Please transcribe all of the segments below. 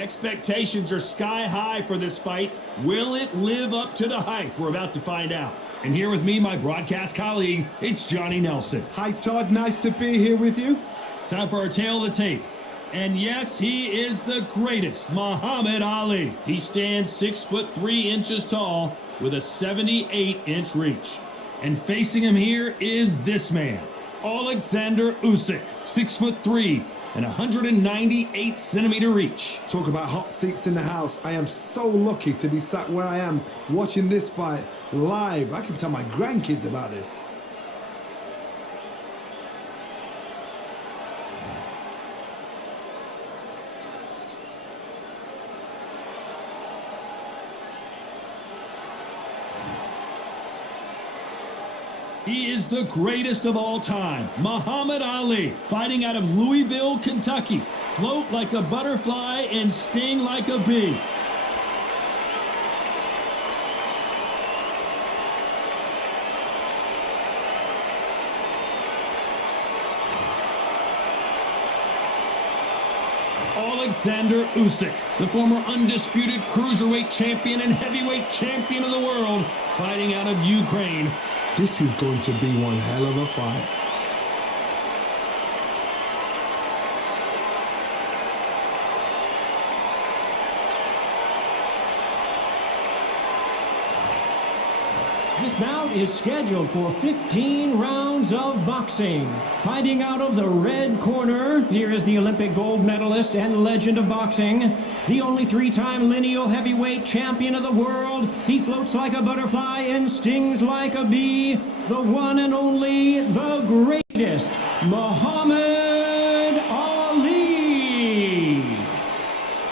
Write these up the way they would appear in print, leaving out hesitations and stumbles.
Expectations are sky high for this fight. Will it live up to the hype? We're about to find out. And here with me, my broadcast colleague, it's Johnny Nelson. Hi, Todd. Nice to be here with you. Time for our tale of the tape. And yes, he is the greatest, Muhammad Ali. He stands 6'3" tall with a 78-inch reach. And facing him here is this man, Oleksander Usyk, 6'3" and 198-centimeter reach. Talk about hot seats in the house. I am so lucky to be sat where I am watching this fight live. I can tell my grandkids about this. He is the greatest of all time, Muhammad Ali, fighting out of Louisville, Kentucky. Float like a butterfly and sting like a bee. Oleksander Usyk, the former undisputed cruiserweight champion and heavyweight champion of the world, fighting out of Ukraine. This is going to be one hell of a fight. This bout is scheduled for 15 rounds of boxing. Fighting out of the red corner, here is the Olympic gold medalist and legend of boxing, the only three-time lineal heavyweight champion of the world. He floats like a butterfly and stings like a bee. The one and only, the greatest, Muhammad Ali.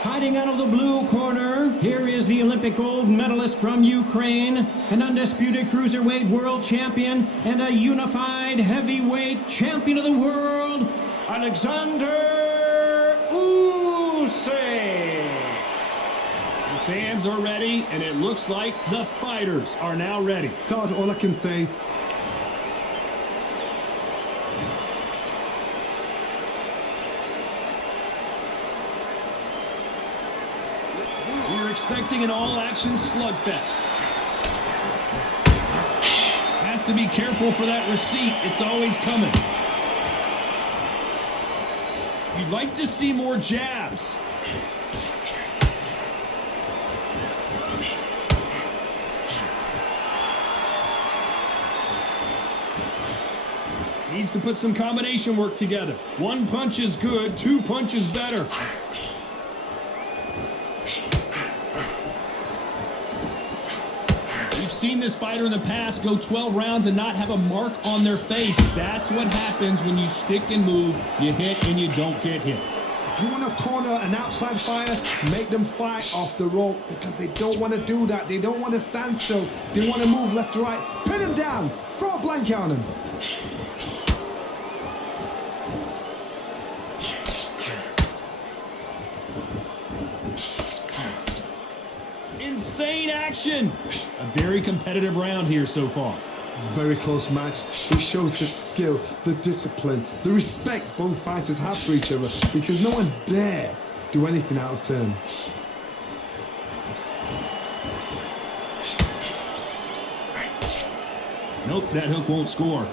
Fighting out of the blue corner, here is the Olympic gold medalist from Ukraine, an undisputed cruiserweight world champion, and a unified heavyweight champion of the world, Oleksander Usyk. The fans are ready, and it looks like the fighters are now ready. Todd, all I can say, We're expecting an all-action slugfest. Has to be careful for that receipt. It's always coming. You'd like to see more jabs. Needs to put some combination work together. One punch is good, two punches better. We've seen this fighter in the past go 12 rounds and not have a mark on their face. That's what happens when you stick and move, you hit and you don't get hit. if you want to corner an outside fighter, make them fight off the rope, because they don't want to do that. They don't want to stand still. They want to move left to right. Pin him down. Throw a blanket on him. Insane action. A very competitive round here so far. Very close match. It shows the skill, the discipline, the respect both fighters have for each other, because no one dare do anything out of turn. Nope, that hook won't score.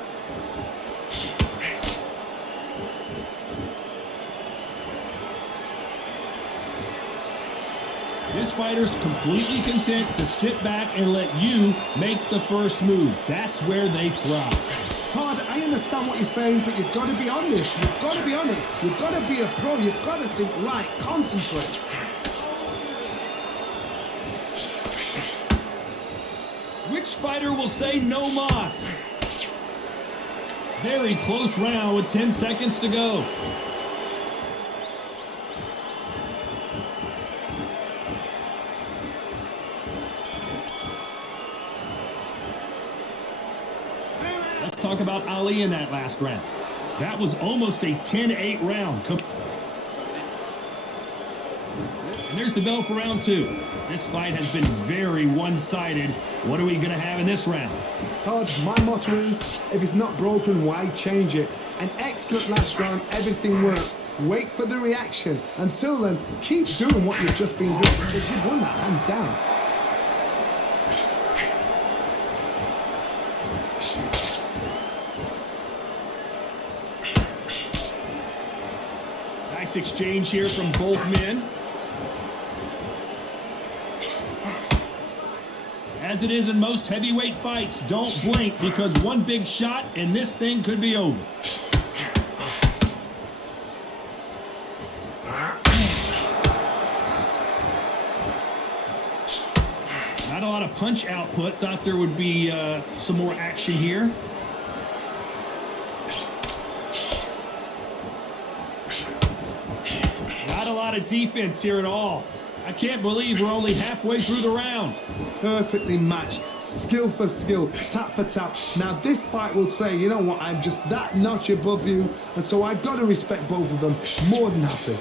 This fighter's completely content to sit back and let you make the first move. That's where they thrive. Todd, I understand what you're saying, but you've got to be honest. You've got to be on it. You've got to be a pro. You've got to think light, concentrate. Which fighter will say no mas? Very close round with 10 seconds to go. Let's talk about Ali in that last round. That was almost a 10-8 round. And there's the bell for round two. This fight has been very one-sided. What are we going to have in this round? Todd, my motto is, if it's not broken, why change it? An excellent last round, everything worked. Wait for the reaction. Until then, keep doing what you've just been doing because you've won that hands down. Nice exchange here from both men. As it is in most heavyweight fights, don't blink because one big shot and this thing could be over. Not a lot of punch output. Thought there would be some more action here. Not a lot of defense here at all. I can't believe we're only halfway through the round. Perfectly matched, skill for skill, tap for tap. Now this fight will say, you know what, I'm just that notch above you, and so I've got to respect both of them. More than happy.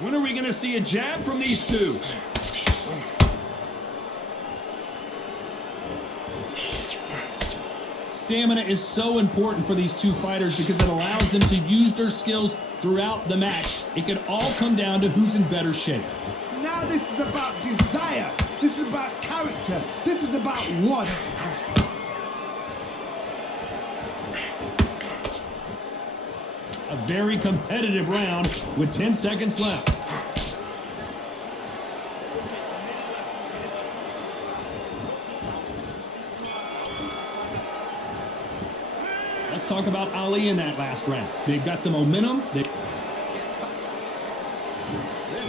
When are we going to see a jab from these two? Stamina is so important for these two fighters because it allows them to use their skills throughout the match. It can all come down to who's in better shape. Now this is about desire. This is about character. This is about want. A very competitive round with 10 seconds left. Let's talk about Ali in that last round. They've got the momentum.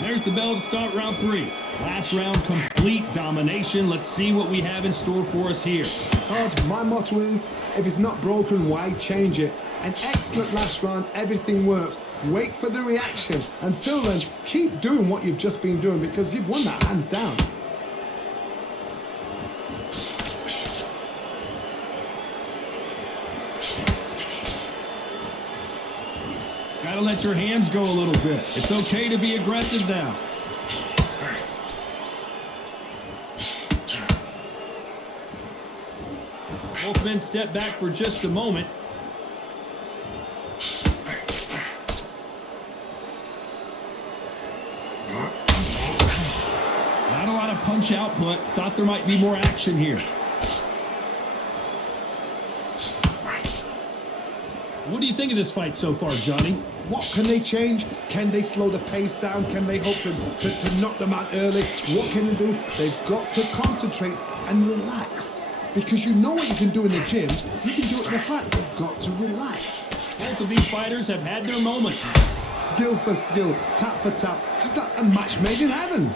There's the bell to start round 3. Last round, complete domination. Let's see what we have in store for us here. Todd, my motto is, if it's not broken, why change it? An excellent last round, everything works. Wait for the reaction. Until then, keep doing what you've just been doing because you've won that hands down. Gotta let your hands go a little bit. It's okay to be aggressive now. Both men step back for just a moment. Not a lot of punch output. Thought there might be more action here. What do you think of this fight so far, Johnny? What can they change? Can they slow the pace down? Can they hope to knock them out early? What can they do? They've got to concentrate and relax. Because you know what you can do in the gym, you can do it in a fight. They've got to relax. Both of these fighters have had their moments. Skill for skill, tap for tap. Just like a match made in heaven.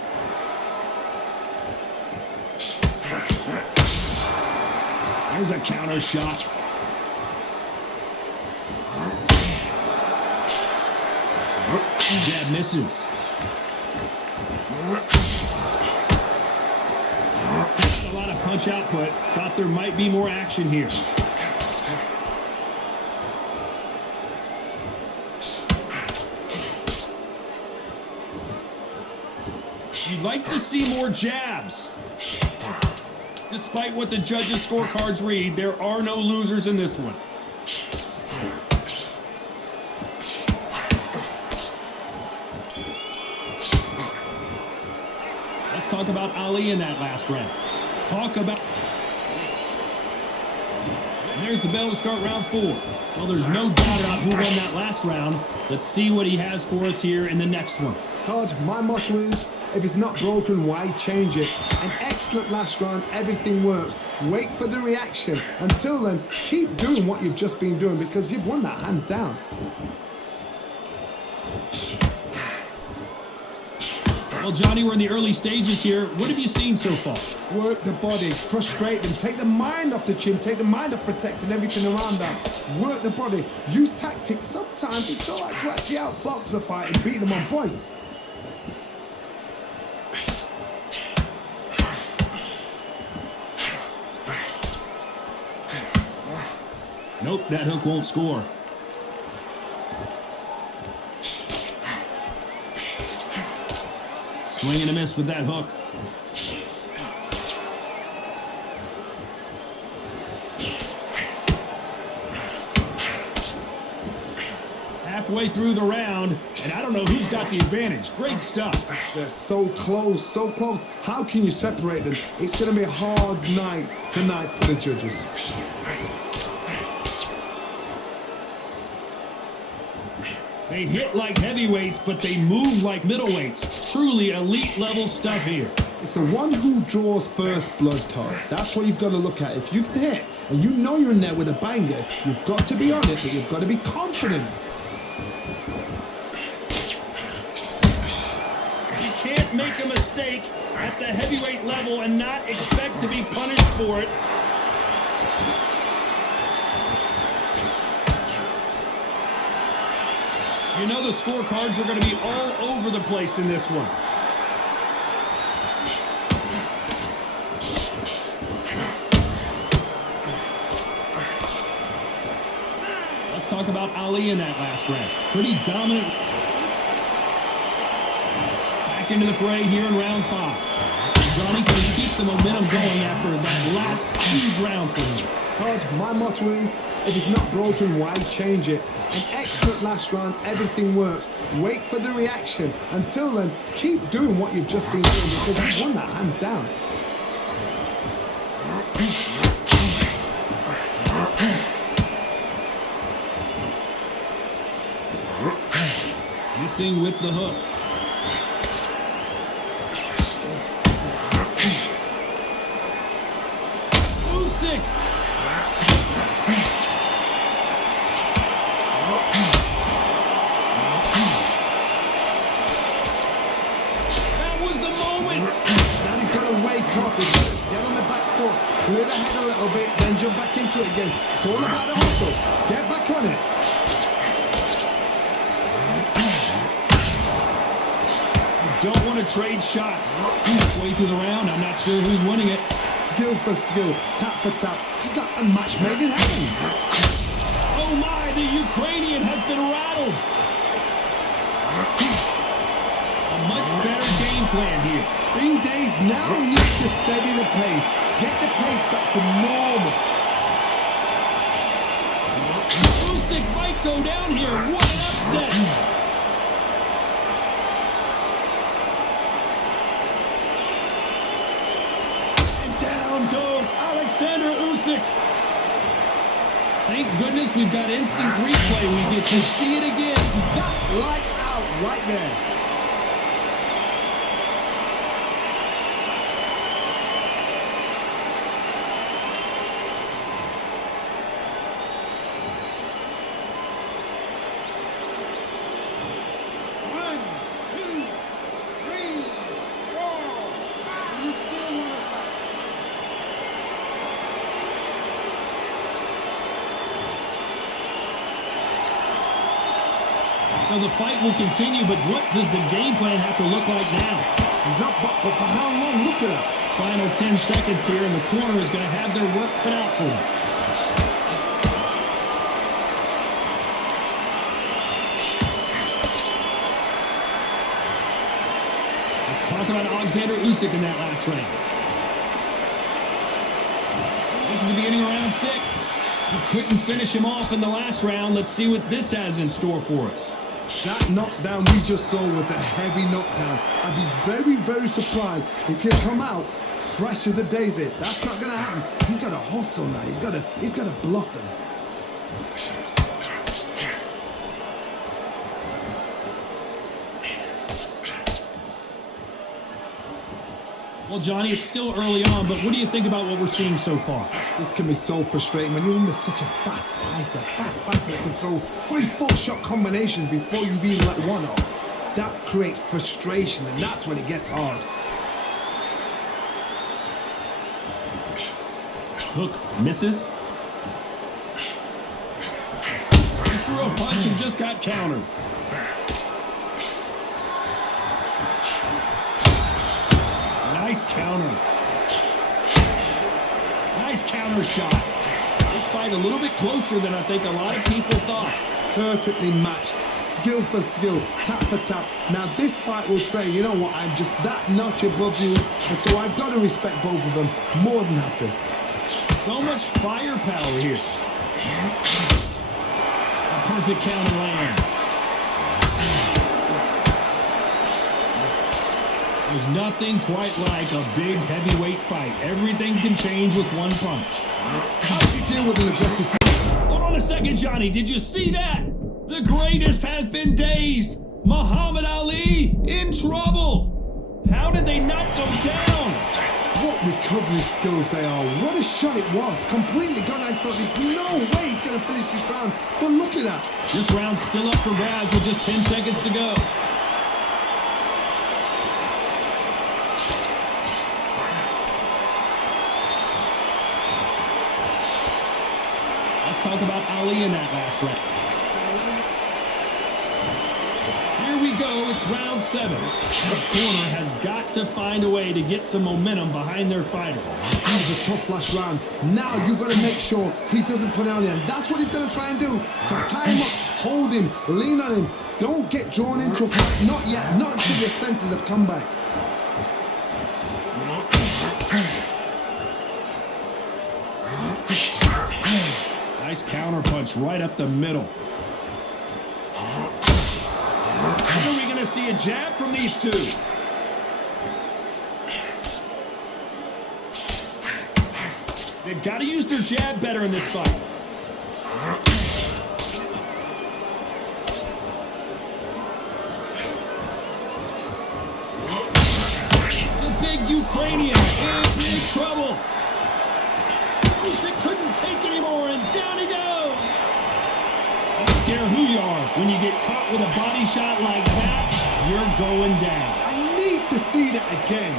There's a counter shot. Jab misses. A lot of punch output. Thought there might be more action here. You'd like to see more jabs. Despite what the judges' scorecards read, there are no losers in this one. Let's talk about Ali in that last round. And there's the bell to start round 4. Well, there's no doubt about who won that last round. Let's see what he has for us here in the next one. Todd, my motto is, if it's not broken, why change it? An excellent last round, everything works. Wait for the reaction. Until then, keep doing what you've just been doing because you've won that hands down. Well, Johnny, we're in the early stages here. What have you seen so far? Work the body, frustrate them, take the mind off the chin, take the mind off protecting everything around that. Work the body, use tactics. Sometimes it's all right to actually outbox a fight and beat them on points. Nope, that hook won't score. Swing and a miss with that hook. Halfway through the round, and I don't know who's got the advantage. Great stuff. They're so close, so close. How can you separate them? It's going to be a hard night tonight for the judges. They hit like heavyweights, but they move like middleweights. Truly elite level stuff here. It's the one who draws first blood, Todd. That's what you've got to look at. If you can hit, and you know you're in there with a banger, you've got to be on it, but you've got to be confident. You can't make a mistake at the heavyweight level and not expect to be punished for it. You know the scorecards are going to be all over the place in this one. Let's talk about Ali in that last round. Pretty dominant. Back into the fray here in round 5. Johnny can keep the momentum going after that last huge round for him. Todd, my motto is, if it's not broken, why change it? An excellent last round, everything works. Wait for the reaction. Until then, keep doing what you've just been doing because you've won that hands down. Missing with the hook. Usyk. That was the moment. Now you've got to wake up. Get on the back foot. Clear the head a little bit, then jump back into it again. It's all about the hustle. Get back on it. Don't want to trade shots. Halfway through the round, I'm not sure who's winning it. Skill for skill, tap for tap. Just like a match made in heaven. Oh my, the Ukrainian has been rattled. A much better game plan here. Bing Days now needs to steady the pace. Get the pace back to normal. Usyk might go down here. What an upset. Down goes Oleksander Usyk. Thank goodness we've got instant replay. We get to see it again. That's lights out right there. So the fight will continue, but what does the game plan have to look like now? He's up, but for how long? Look at that. Final 10 seconds here, and the corner is going to have their work cut out for them. Let's talk about Oleksander Usyk in that last round. This is the beginning of round 6. You couldn't finish him off in the last round. Let's see what this has in store for us. That knockdown we just saw was a heavy knockdown. I'd be very, very surprised if he'd come out fresh as a daisy. That's not going to happen. He's got to hustle now. He's got to bluff them. Well, Johnny, it's still early on, but what do you think about what we're seeing so far? This can be so frustrating when you're such a fast fighter that can throw 3-4 shot combinations before you've even let one off. That creates frustration, and that's when it gets hard. Hook misses. He threw a punch and just got countered. Nice counter. Nice counter shot. This fight a little bit closer than I think a lot of people thought. Perfectly matched. Skill for skill. Tap for tap. Now this fight will say, you know what, I'm just that notch above you. And so I've got to respect both of them. More than happy. So much firepower here. A perfect counter lands. There's nothing quite like a big heavyweight fight. Everything can change with one punch. How do you deal with an aggressive... Hold on a second, Johnny. Did you see that? The greatest has been dazed. Muhammad Ali in trouble. How did they not go down? What recovery skills they are. What a shot it was. Completely gone. I thought there's no way he's going to finish this round. But look at that. This round's still up for grabs with just 10 seconds to go. Let's talk about Ali in that last round. Here we go, it's round 7. The corner has got to find a way to get some momentum behind their fighter. That was a tough last round. Now you've got to make sure he doesn't put out the end. That's what he's going to try and do. So tie him up, hold him, lean on him. Don't get drawn into a fight. Not yet, not until your senses have come back. Nice counter punch right up the middle. When are we going to see a jab from these two? They've got to use their jab better in this fight. The big Ukrainian in big trouble. Usyk couldn't take anymore, and down he goes. I don't care who you are. When you get caught with a body shot like that, you're going down. I need to see that again.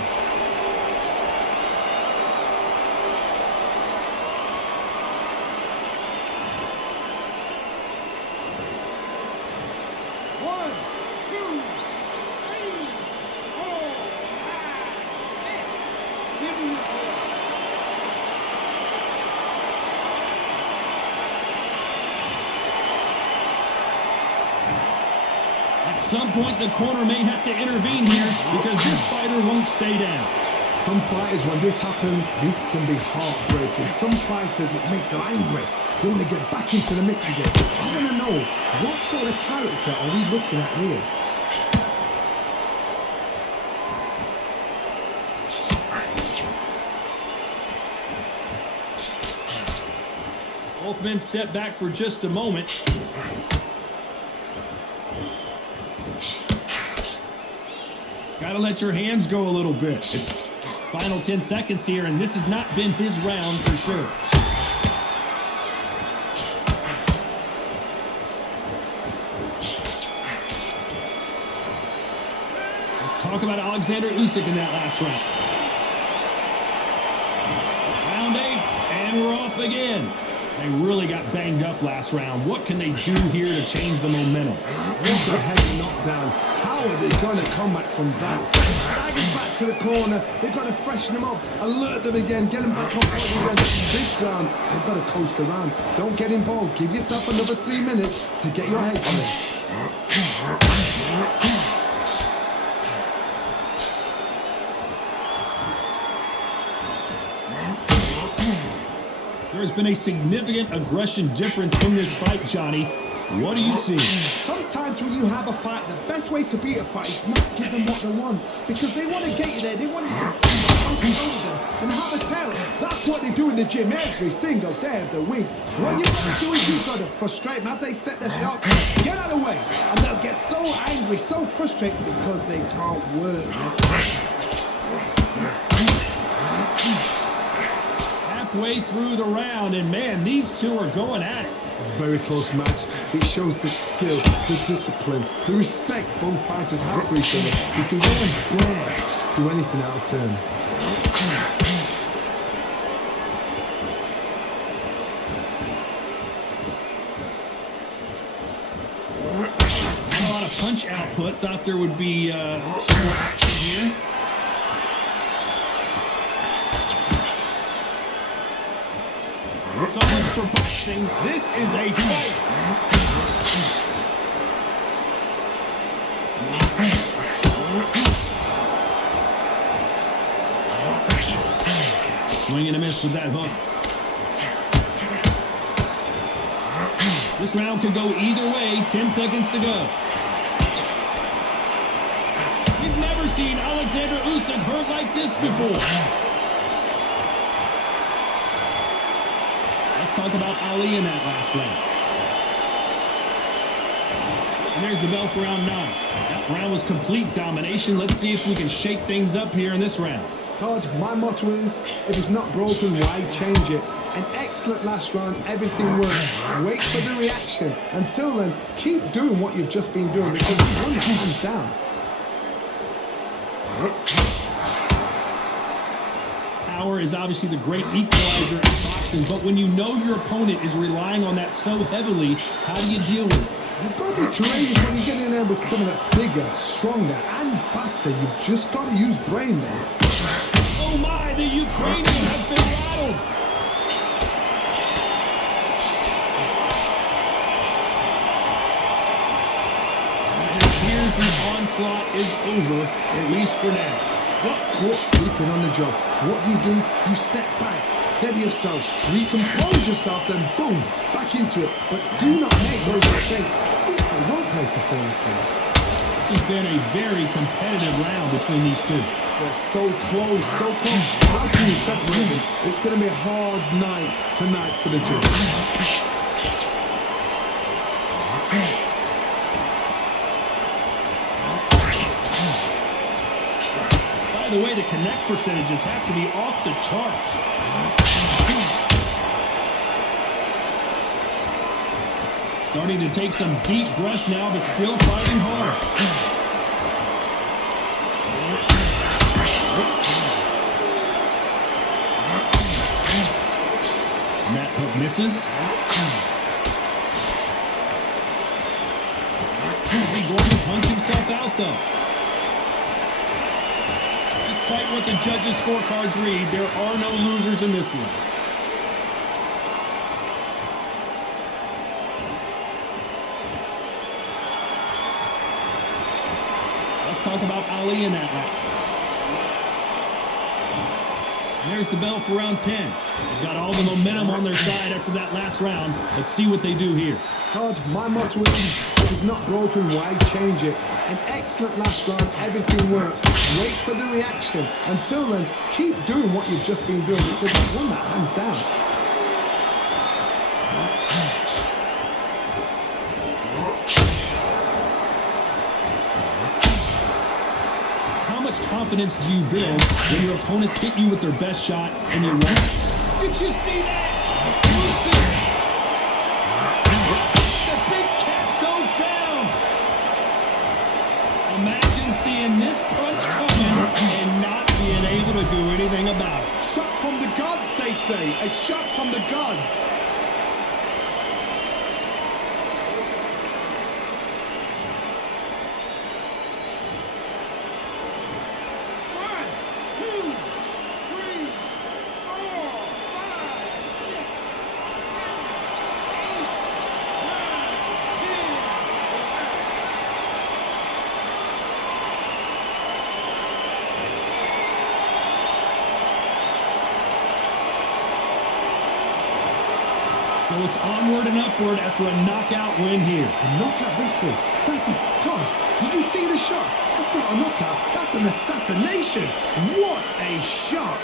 One, two, three, 4, 5, 6. Give me your ball. At some point, the corner may have to intervene here because this fighter won't stay down. Some fighters, when this happens, this can be heartbreaking. Some fighters, it makes them angry. They want to get back into the mix again. I want to know, what sort of character are we looking at here? Both men step back for just a moment. Gotta let your hands go a little bit. It's final 10 seconds here, and this has not been his round for sure. Let's talk about Oleksander Usyk in that last round. Round 8, and we're off again. They really got banged up last round. What can they do here to change the momentum? What a heavy knockdown. How are they going to come back from that? Staggers back to the corner. They've got to freshen them up, alert them again, get them back on top again. This round, they've got to coast around. Don't get involved. Give yourself another 3 minutes to get your head clear. There's been a significant aggression difference in this fight, Johnny. What do you see? Sometimes when you have a fight, the best way to beat a fight is not give them what they want. Because they want to get you there. They want you to stand over them and have a tail. That's what they do in the gym every single day of the week. What you've got to do is you've got to frustrate them as they set their shot. Get out of the way. And they'll get so angry, so frustrated because they can't work. Halfway through the round, and man, these two are going at it. Very close match. It shows the skill, the discipline, the respect both fighters have for each other because they don't dare do anything out of turn. Not a lot of punch output. Thought there would be some more action here. So much for boxing. This is a fight. Swing and a miss with that hook. This round could go either way. 10 seconds to go. seen Oleksander Usyk hurt like this before. Let's talk about Ali in that last round. And there's the bell for round 9. That round was complete domination. Let's see if we can shake things up here in this round. Todd, my motto is, if it's not broken, why change it? An excellent last round, everything worked. Wait for the reaction. Until then, keep doing what you've just been doing because it's one that hands down. Power is obviously the great equalizer in boxing, but when you know your opponent is relying on that so heavily, how do you deal with it? You've got to be courageous when you get in there with someone that's bigger, stronger, and faster. You've just got to use brain there. Oh my, the Ukrainian has been rattled. And it appears the onslaught is over, at least for now. Caught sleeping on the job. What do? You step back, steady yourself, recompose yourself, then boom, back into it. But do not make those mistakes. This is the wrong place to fall asleep. This has been a very competitive round between these two. They're so close, so close. How can you separate them? It's going to be a hard night tonight for the judges. By the way, the connect percentages have to be off the charts. Starting to take some deep breaths now, but still fighting hard. And that hook misses. Is he going to punch himself out, though? Despite what the judges' scorecards read, there are no losers in this one. Let's talk about Ali in that round. And there's the bell for round 10. They've got all the momentum on their side after that last round. Let's see what they do here. Todd, my motto is, if it's not broken, why change it? An excellent last round, everything works. Wait for the reaction. Until then, keep doing what you've just been doing because it's one that hands down. How much confidence do you build when your opponents hit you with their best shot and you win? Did you see that? Usyk! The big cat goes down! Imagine seeing this punch coming and not being able to do anything about it. Shot from the gods, they say. A shot from the gods. So it's onward and upward after a knockout win here. A knockout victory. That is, Todd, did you see the shot? That's not a knockout. That's an assassination. What a shot.